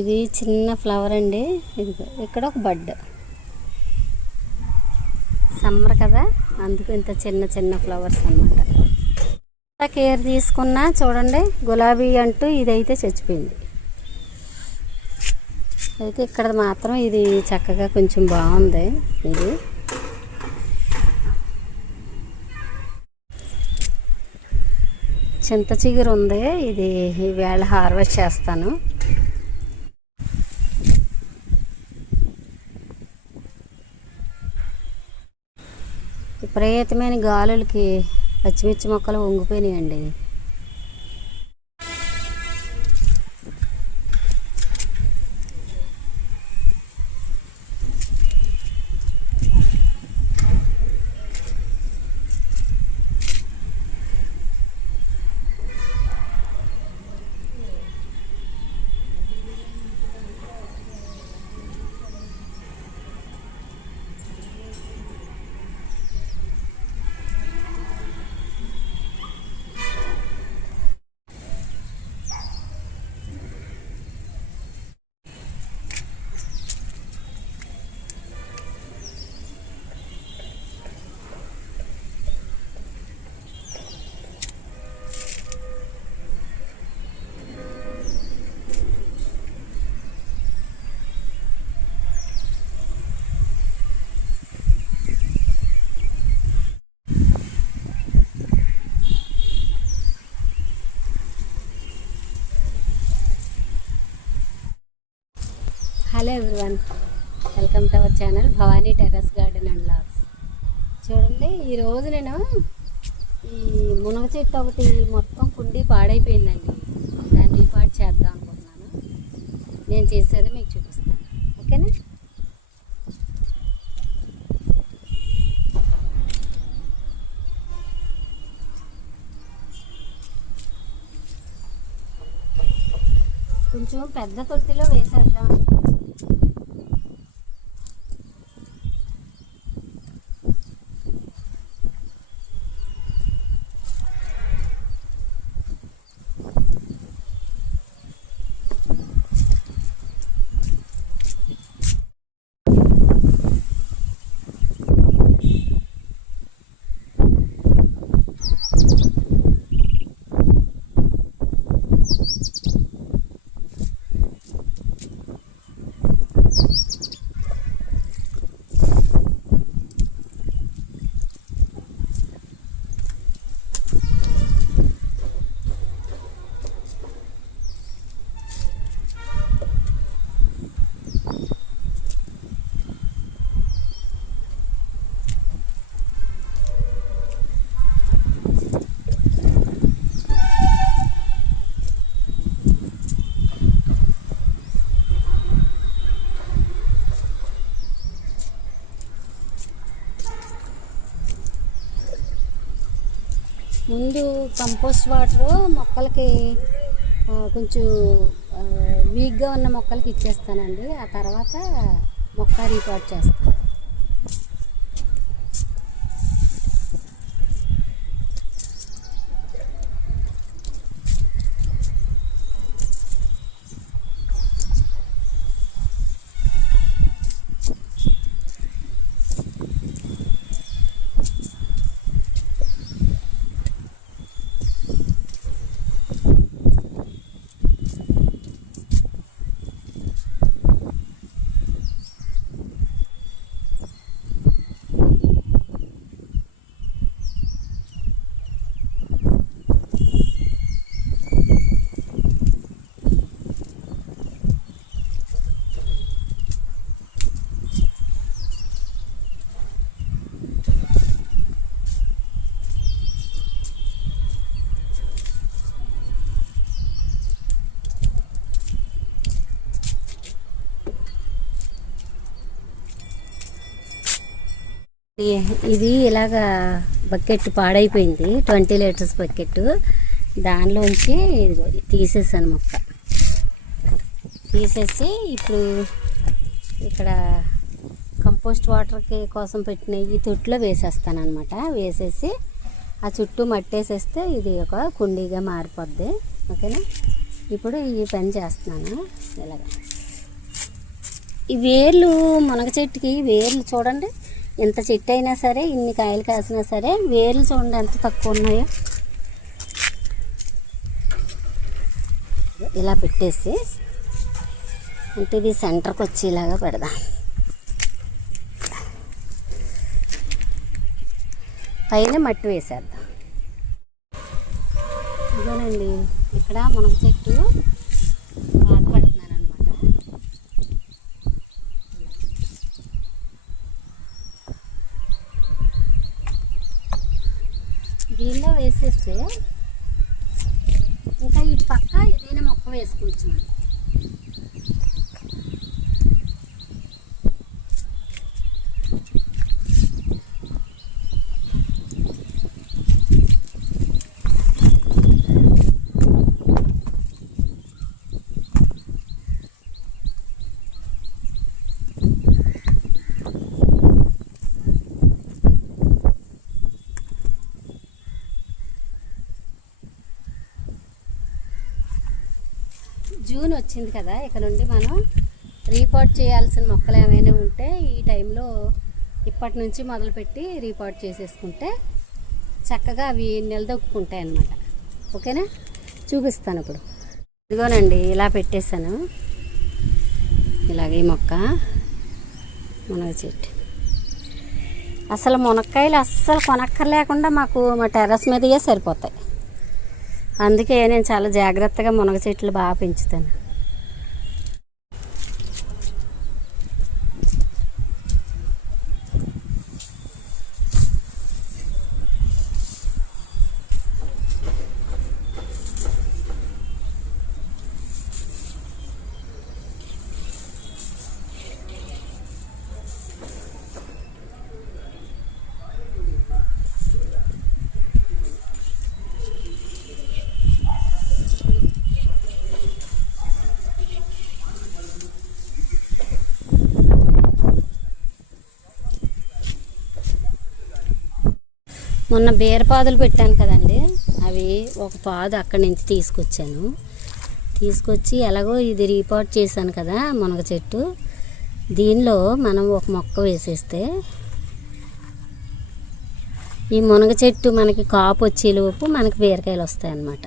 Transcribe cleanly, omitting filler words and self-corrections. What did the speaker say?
ఇది చిన్న ఫ్లవర్ అండి. ఇది ఇక్కడ ఒక బడ్. సమ్మర్ కదా, అందుకు ఇంత చిన్న చిన్న ఫ్లవర్స్ అన్నమాట. కేర్ తీసుకున్నా చూడండి, గులాబీ అంటూ ఇదైతే చచ్చిపోయింది. అయితే ఇక్కడ మాత్రం ఇది చక్కగా కొంచెం బాగుంది. ఇది చింత చిగురు ఉంది. ఇది ఈవేళ హార్వెస్ట్ చేస్తాను. విపరీతమైన గాలులకి పచ్చిమిర్చి మొక్కలు వంగిపోయినాయండి. Hello everyone, welcome to our channel Bhavani terrace garden and logs. చూడండి, ఈరోజు నేను ఈ మునగ చెట్టు ఒకటి మొత్తం కుండీ పాడైపోయిందండి. దాన్ని రీపార్ట్ చేద్దాం అనుకుంటున్నాను. నేను చేసేది మీకు చూపిస్తాను, ఓకేనా? కొంచెం పెద్ద తొట్టిలో వేసేద్దాం. ముందు కంపోస్ట్ వాటర్ మొక్కలకి కొంచెం వీక్గా ఉన్న మొక్కలకి ఇచ్చేస్తానండి. ఆ తర్వాత మొక్క రీపాట్ చేస్తాను. ఇది ఇలాగా బకెట్ పాడైపోయింది, 20 లీటర్స్ బకెట్. దానిలోంచి తీసేసాను మొక్క. తీసేసి ఇప్పుడు ఇక్కడ కంపోస్ట్ వాటర్కి కోసం పెట్టిన ఈ తొట్టులో వేసేస్తాను అనమాట. వేసేసి ఆ చుట్టూ మట్టేసేస్తే ఇది ఒక కుండీగా మారిపోద్ది, ఓకేనా? ఇప్పుడు ఈ పని చేస్తున్నాను. ఇలాగ ఈ వేర్లు, మునగ చెట్టుకి వేర్లు చూడండి, ఎంత చెట్టు అయినా సరే, ఇన్ని కాయలు కాసినా సరే వేర్లు చూడండి ఎంత తక్కువ ఉన్నాయో. ఇలా పెట్టేసి అంటే ఇది సెంటర్కి వచ్చేలాగా పెడదాం. పైన మట్టి వేసేద్దాం. ఇదేనండి, ఇక్కడ మునగ చెట్టు పాత పడుతున్నాను అనమాట. దీనిలో వేసేస్తే ఇంకా ఇటు పక్క ఏదైనా మొక్క వేసుకోవచ్చు మనం. జూన్ వచ్చింది కదా, ఇక నుండి మనం రీపాట్ చేయాల్సిన మొక్కలు ఏమైనా ఉంటే ఈ టైంలో ఇప్పటి నుంచి మొదలుపెట్టి రీపాట్ చేసేసుకుంటే చక్కగా అవి నిలదొక్కుంటాయి అన్నమాట. ఓకేనా, చూపిస్తాను ఇప్పుడు. ఇదిగోనండి, ఇలా పెట్టేశాను. ఇలాగే మొక్క మునగ చెట్టు. అసలు మునక్కాయలు అస్సలు కొనక్కర్లేకుండా మాకు మా టెర్రస్ మీదయే సరిపోతాయి. అందుకే నేను చాలా జాగ్రత్తగా మునగ చెట్లు బాగా పెంచుతాను. మొన్న బీరపాదులు పెట్టాను కదండి, అవి ఒక పాదు అక్కడి నుంచి తీసుకొచ్చి ఎలాగో ఇది రీపాట్ చేశాను కదా మునగ చెట్టు, దీనిలో మనం ఒక మొక్క వేసేస్తే ఈ మునగ చెట్టు మనకి కాపు వచ్చేలోపు మనకి బీరకాయలు వస్తాయి అన్నమాట.